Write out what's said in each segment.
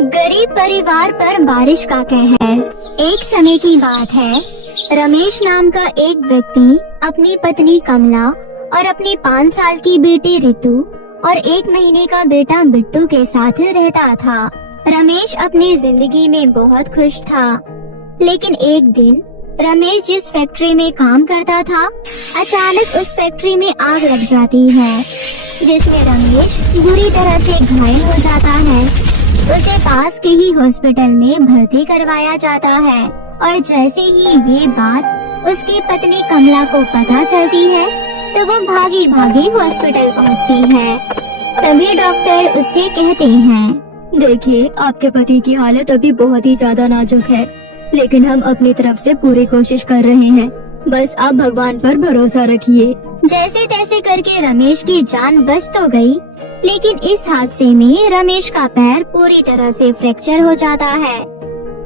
गरीब परिवार पर बारिश का कहर। एक समय की बात है, रमेश नाम का एक व्यक्ति अपनी पत्नी कमला और अपनी 5 साल की बेटी रितु और 1 महीने का बेटा बिट्टू के साथ रहता था। रमेश अपनी जिंदगी में बहुत खुश था, लेकिन एक दिन रमेश जिस फैक्ट्री में काम करता था, अचानक उस फैक्ट्री में आग लग जाती है, जिसमें रमेश बुरी तरह से घायल हो जाता है। उसे पास के ही हॉस्पिटल में भर्ती करवाया जाता है और जैसे ही ये बात उसकी पत्नी कमला को पता चलती है तो वो भागी भागी हॉस्पिटल पहुंचती है। तभी डॉक्टर उससे कहते हैं, देखिए, आपके पति की हालत अभी बहुत ही ज्यादा नाजुक है, लेकिन हम अपनी तरफ से पूरी कोशिश कर रहे हैं। बस आप भगवान पर भरोसा रखिए। जैसे तैसे करके रमेश की जान बच तो गई, लेकिन इस हादसे में रमेश का पैर पूरी तरह से फ्रैक्चर हो जाता है,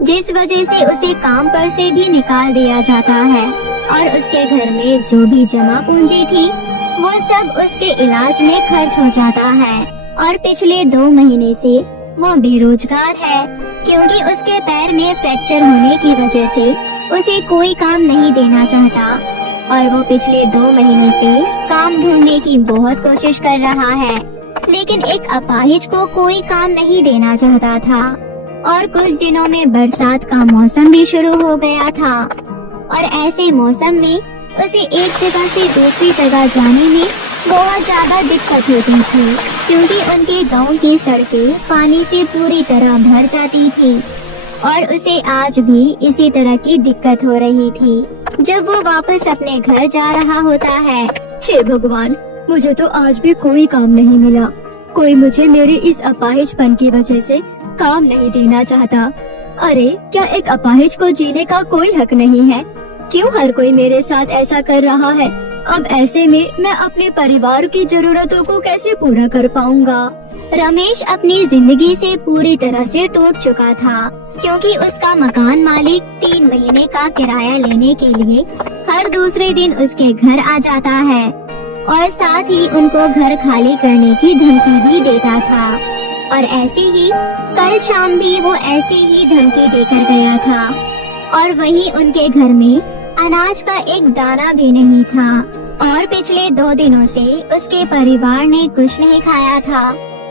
जिस वजह से उसे काम पर से भी निकाल दिया जाता है और उसके घर में जो भी जमा पूंजी थी वो सब उसके इलाज में खर्च हो जाता है। और पिछले 2 महीने से वो बेरोजगार है, क्योंकि उसके पैर में फ्रैक्चर होने की वजह से उसे कोई काम नहीं देना चाहता और वो पिछले 2 महीने से काम ढूंढने की बहुत कोशिश कर रहा है, लेकिन एक अपाहिज को कोई काम नहीं देना चाहता था। और कुछ दिनों में बरसात का मौसम भी शुरू हो गया था और ऐसे मौसम में उसे एक जगह से दूसरी जगह जाने में बहुत ज्यादा दिक्कत होती थी, क्योंकि उनके गांव की सड़कें पानी से पूरी तरह भर जाती थी और उसे आज भी इसी तरह की दिक्कत हो रही थी जब वो वापस अपने घर जा रहा होता है। हे भगवान, मुझे तो आज भी कोई काम नहीं मिला। कोई मुझे मेरे इस अपाहिजपन की वजह से काम नहीं देना चाहता। अरे, क्या एक अपाहिज को जीने का कोई हक नहीं है? क्यों हर कोई मेरे साथ ऐसा कर रहा है? अब ऐसे में मैं अपने परिवार की जरूरतों को कैसे पूरा कर पाऊंगा? रमेश अपनी जिंदगी से पूरी तरह से टूट चुका था, क्योंकि उसका मकान मालिक 3 महीने का किराया लेने के लिए हर दूसरे दिन उसके घर आ जाता है और साथ ही उनको घर खाली करने की धमकी भी देता था। और ऐसे ही कल शाम भी वो ऐसे ही धमकी देकर गया था और वहीं उनके घर में अनाज का एक दाना भी नहीं था और पिछले 2 दिनों से उसके परिवार ने कुछ नहीं खाया था।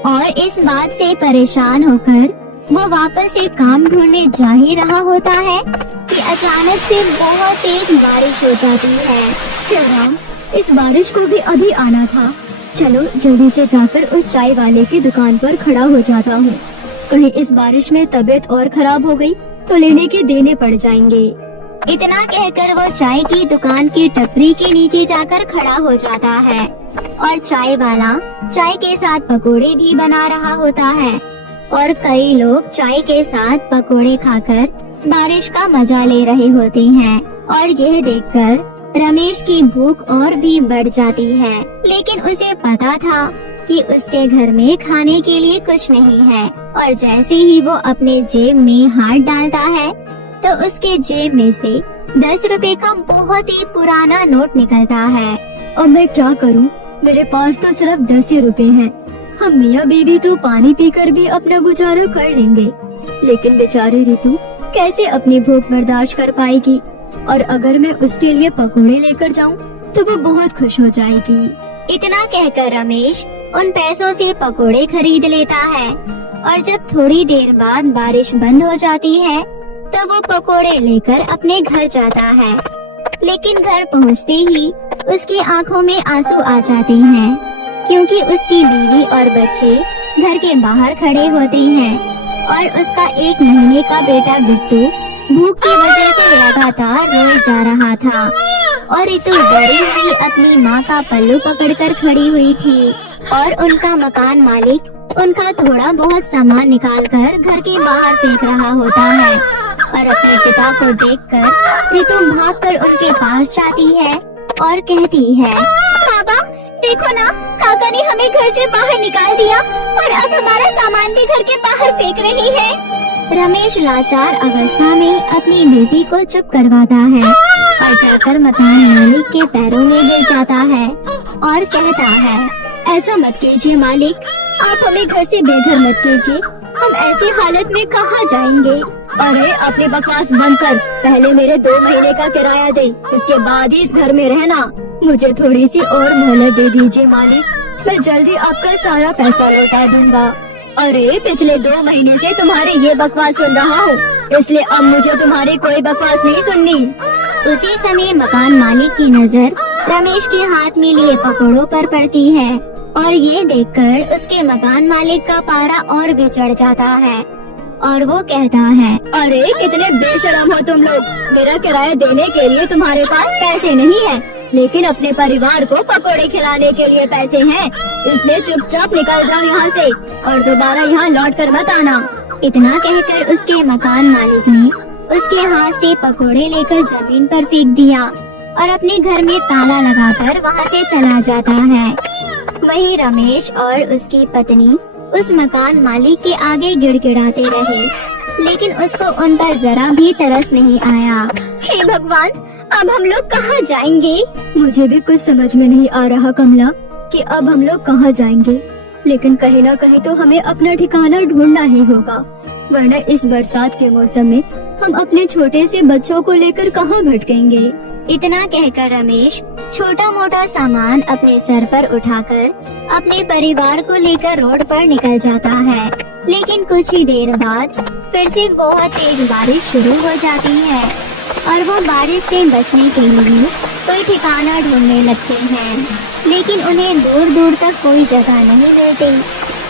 और इस बात से परेशान होकर वो वापस से काम ढूंढने जा ही रहा होता है कि अचानक से बहुत तेज बारिश हो जाती है। हे राम, इस बारिश को भी अभी आना था। चलो जल्दी से जाकर उस चाय वाले की दुकान पर खड़ा हो जाता हूँ। कहीं इस बारिश में तबीयत और खराब हो गई तो लेने के देने पड़ जाएंगे। इतना कहकर वो चाय की दुकान की टपरी के नीचे जाकर खड़ा हो जाता है और चाय वाला चाय के साथ पकोड़े भी बना रहा होता है और कई लोग चाय के साथ पकोड़े खाकर बारिश का मजा ले रहे होते हैं। और यह देखकर रमेश की भूख और भी बढ़ जाती है, लेकिन उसे पता था कि उसके घर में खाने के लिए कुछ नहीं है। और जैसे ही वो अपने जेब में हाथ डालता है तो उसके जेब में से 10 रुपए का बहुत ही पुराना नोट निकलता है। अब मैं क्या करूं? मेरे पास तो सिर्फ 10 ही रुपए हैं। हम मियाँ बीवी तो पानी पीकर भी अपना गुजारा कर लेंगे, लेकिन बेचारी रितु कैसे अपनी भूख बर्दाश्त कर पाएगी? और अगर मैं उसके लिए पकोड़े लेकर जाऊं तो वो बहुत खुश हो जाएगी। इतना कहकर रमेश उन पैसों से पकोड़े खरीद लेता है और जब थोड़ी देर बाद बारिश बंद हो जाती है तो वो पकोड़े लेकर अपने घर जाता है। लेकिन घर पहुंचते ही उसकी आंखों में आंसू आ जाते हैं, क्योंकि उसकी बीवी और बच्चे घर के बाहर खड़े होते हैं और उसका 1 महीने का बेटा बिट्टू भूख की वजह से लगातार रोए जा रहा था। और रितु डरी हुई अपनी माँ का पल्लू पकड़कर खड़ी हुई थी और उनका मकान मालिक उनका थोड़ा बहुत सामान निकालकर घर के बाहर फेंक रहा होता है। और अपने पिता को देखकर रितु भागकर उनके पास जाती है और कहती है, पापा देखो ना, काका ने हमें घर से बाहर निकाल दिया और अब हमारा सामान भी घर के बाहर फेंक रही है। रमेश लाचार अवस्था में अपनी बेटी को चुप करवाता है और जाकर मकान मालिक के पैरों में गिर जाता है और कहता है, ऐसा मत कीजिए मालिक, आप हमें घर से बेघर मत कीजिए। हम ऐसी हालत में कहाँ जाएंगे? अरे अपनी बकवास बंद कर, पहले मेरे 2 महीने का किराया दे, इसके बाद ही इस घर में रहना। मुझे थोड़ी सी और मोहलत दे दीजिए मालिक, मैं जल्दी आपका सारा पैसा लौटा दूंगा। अरे पिछले 2 महीने से तुम्हारे ये बकवास सुन रहा हूँ, इसलिए अब मुझे तुम्हारी कोई बकवास नहीं सुननी। उसी समय मकान मालिक की नजर रमेश के हाथ में लिए पकौड़ों पर पड़ती है और ये देखकर उसके मकान मालिक का पारा और भी चढ़ जाता है और वो कहता है, अरे कितने बेशरम हो तुम लोग, मेरा किराया देने के लिए तुम्हारे पास पैसे नहीं है, लेकिन अपने परिवार को पकौड़े खिलाने के लिए पैसे हैं, इसलिए चुपचाप निकल जाओ यहाँ से और दोबारा यहाँ लौट कर मत आना। इतना कहकर उसके मकान मालिक ने उसके हाथ से पकोड़े लेकर जमीन पर फेंक दिया और अपने घर में ताला लगाकर वहाँ से चला जाता है। वहीं रमेश और उसकी पत्नी उस मकान मालिक के आगे गिड़गिड़ाते रहे, लेकिन उसको उन पर जरा भी तरस नहीं आया। हे भगवान, अब हम लोग कहाँ जाएंगे? मुझे भी कुछ समझ में नहीं आ रहा कमला कि अब हम लोग कहाँ जाएंगे, लेकिन कहीं ना कहीं तो हमें अपना ठिकाना ढूंढना ही होगा, वरना इस बरसात के मौसम में हम अपने छोटे से बच्चों को लेकर कहाँ भटकेंगे। इतना कहकर रमेश छोटा मोटा सामान अपने सर पर उठाकर अपने परिवार को लेकर रोड पर निकल जाता है। लेकिन कुछ ही देर बाद फिर से बहुत तेज बारिश शुरू हो जाती है और वो बारिश से बचने के लिए कोई ठिकाना ढूंढने लगते हैं, लेकिन उन्हें दूर दूर तक कोई जगह नहीं मिलती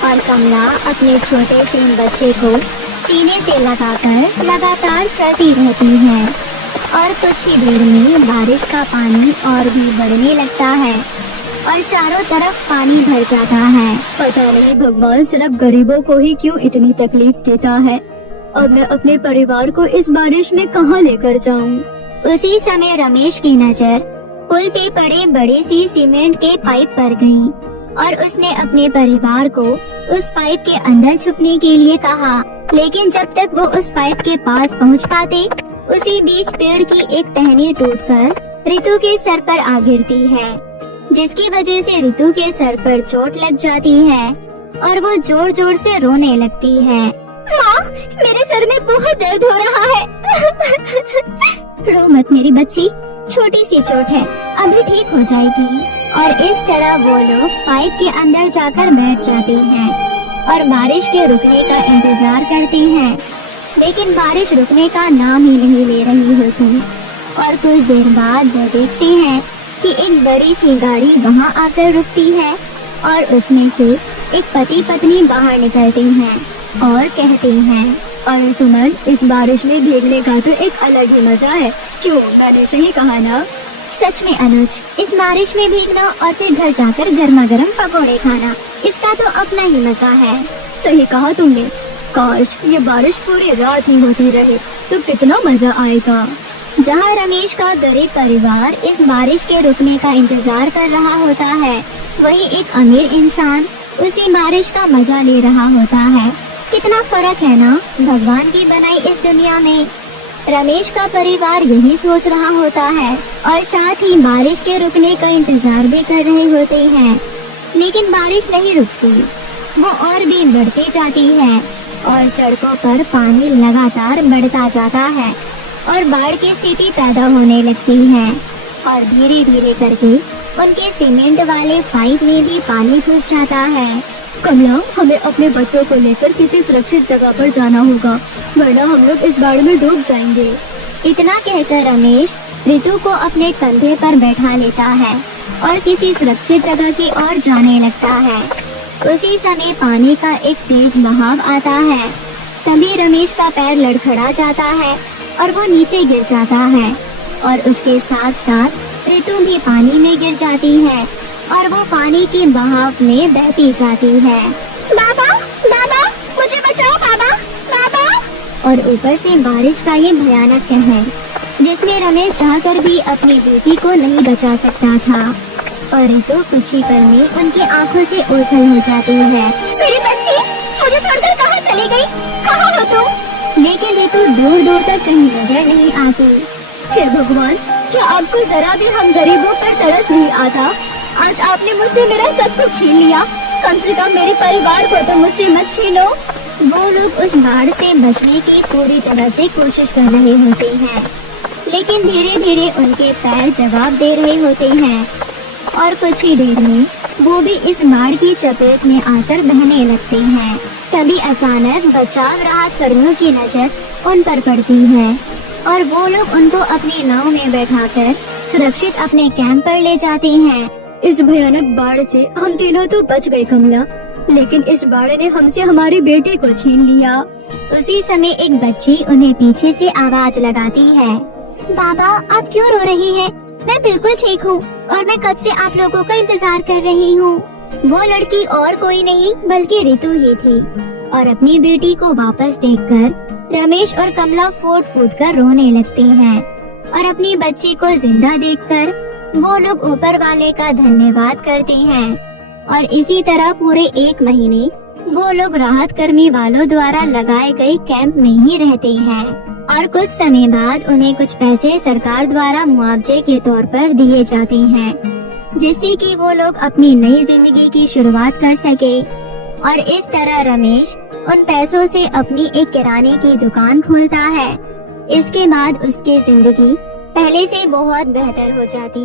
और कमला अपने छोटे से बच्चे को सीने से लगाकर लगातार चलती रहती है और कुछ ही देर में बारिश का पानी और भी बढ़ने लगता है और चारों तरफ पानी भर जाता है। पता नहीं भगवान सिर्फ गरीबों को ही क्यों इतनी तकलीफ देता है। अब मैं अपने परिवार को इस बारिश में कहाँ लेकर जाऊँ? उसी समय रमेश की नजर पुल पे पड़े बड़ी सी सीमेंट के पाइप पर गई और उसने अपने परिवार को उस पाइप के अंदर छुपने के लिए कहा, लेकिन जब तक वो उस पाइप के पास पहुंच पाते उसी बीच पेड़ की एक टहनी टूटकर रितु के सर पर आ गिरती है, जिसकी वजह से रितु के सर पर चोट लग जाती है और वो जोर जोर से रोने लगती है। माँ, मेरे सर में बहुत दर्द हो रहा है। रो मत मेरी बच्ची, छोटी सी चोट है, अभी ठीक हो जाएगी। और इस तरह वो लोग पाइप के अंदर जाकर बैठ जाते हैं और बारिश के रुकने का इंतजार करते हैं, लेकिन बारिश रुकने का नाम ही नहीं ले रही होती। और कुछ देर बाद वो देखते हैं कि एक बड़ी सी गाड़ी वहाँ आकर रुकती है और उसमें से एक पति पत्नी बाहर निकलते हैं और कहते हैं, अरे सुमन, इस बारिश में भीगने का तो एक अलग ही मजा है। क्यों, मैंने सही कहा ना? सच में अनुज, इस बारिश में भीगना और फिर घर जाकर गर्मा गर्म पकौड़े खाना, इसका तो अपना ही मजा है। सही कहा तुमने, काश ये बारिश पूरी रात ही होती रहे तो कितना मजा आएगा। जहाँ रमेश का गरीब परिवार इस बारिश के रुकने का इंतजार कर रहा होता है, वहीं एक अमीर इंसान उसी बारिश का मजा ले रहा होता है। कितना फर्क है ना भगवान की बनाई इस दुनिया में। रमेश का परिवार यही सोच रहा होता है और साथ ही बारिश के रुकने का इंतजार भी कर रहे होते हैं, लेकिन बारिश नहीं रुकती, वो और भी बढ़ती जाती है और सड़कों पर पानी लगातार बढ़ता जाता है और बाढ़ की स्थिति पैदा होने लगती है और धीरे धीरे करके उनके सीमेंट वाले पाइप में भी पानी घुस जाता है। कमला, हमें अपने बच्चों को लेकर किसी सुरक्षित जगह पर जाना होगा, वरना हम लोग इस बाढ़ में डूब जाएंगे। इतना कहकर रमेश रितु को अपने कंधे पर बैठा लेता है और किसी सुरक्षित जगह की ओर जाने लगता है। उसी समय पानी का एक तेज बहाव आता है, तभी रमेश का पैर लड़खड़ा जाता है और वो नीचे गिर जाता है और उसके साथ साथ रितु भी पानी में गिर जाती है और वो पानी के बहाव में बहती जाती है। बाबा, बाबा, मुझे बचाओ बाबा, बाबा। और ऊपर से बारिश का ये भयानक कहर, जिसमें रमेश चाहकर भी अपनी बेटी को नहीं बचा सकता था और रितु कुछ ही पल में उनकी आंखों से ओझल हो जाती है। मेरी बच्ची, मुझे छोड़कर कहाँ चली गई? कहाँ हो तुम? लेकिन रितु दूर दूर तक कहीं नजर नहीं आती। हे भगवान, क्या आपको जरा भी हम गरीबों पर तरस नहीं आता? आज आपने मुझसे मेरा सब कुछ छीन लिया, कम से कम मेरे परिवार को तो मुझसे मत छीनो। वो लोग उस बाढ़ से बचने की पूरी तरह से कोशिश कर रहे होते हैं, लेकिन धीरे धीरे उनके पैर जवाब दे रहे होते हैं और कुछ ही देर में वो भी इस बाढ़ की चपेट में आकर बहने लगते हैं। तभी अचानक बचाव राहत कर्मियों की नजर उन पर पड़ती है और वो लोग उनको अपनी नाव में बैठाकर सुरक्षित अपने कैंप पर ले जाते हैं। इस भयानक बाढ़ से हम तीनों तो बच गए कमला, लेकिन इस बाढ़ ने हमसे हमारे बेटे को छीन लिया। उसी समय एक बच्ची उन्हें पीछे से आवाज लगाती है, बाबा आप क्यों रो रही हैं? मैं बिल्कुल ठीक हूँ और मैं कब से आप लोगों का इंतजार कर रही हूँ। वो लड़की और कोई नहीं बल्कि रितु ही थी और अपनी बेटी को वापस देखकर रमेश और कमला फूट फूट कर रोने लगते हैं और अपनी बच्ची को जिंदा देखकर वो लोग ऊपर वाले का धन्यवाद करते हैं। और इसी तरह पूरे 1 महीने वो लोग राहत कर्मी वालों द्वारा लगाए गए कैंप में ही रहते हैं और कुछ समय बाद उन्हें कुछ पैसे सरकार द्वारा मुआवजे के तौर पर दिए जाते हैं, जिससे कि वो लोग अपनी नई जिंदगी की शुरुआत कर सके। और इस तरह रमेश उन पैसों से अपनी एक किराने की दुकान खोलता है। इसके बाद उसकी जिंदगी पहले से बहुत बेहतर हो जाती है।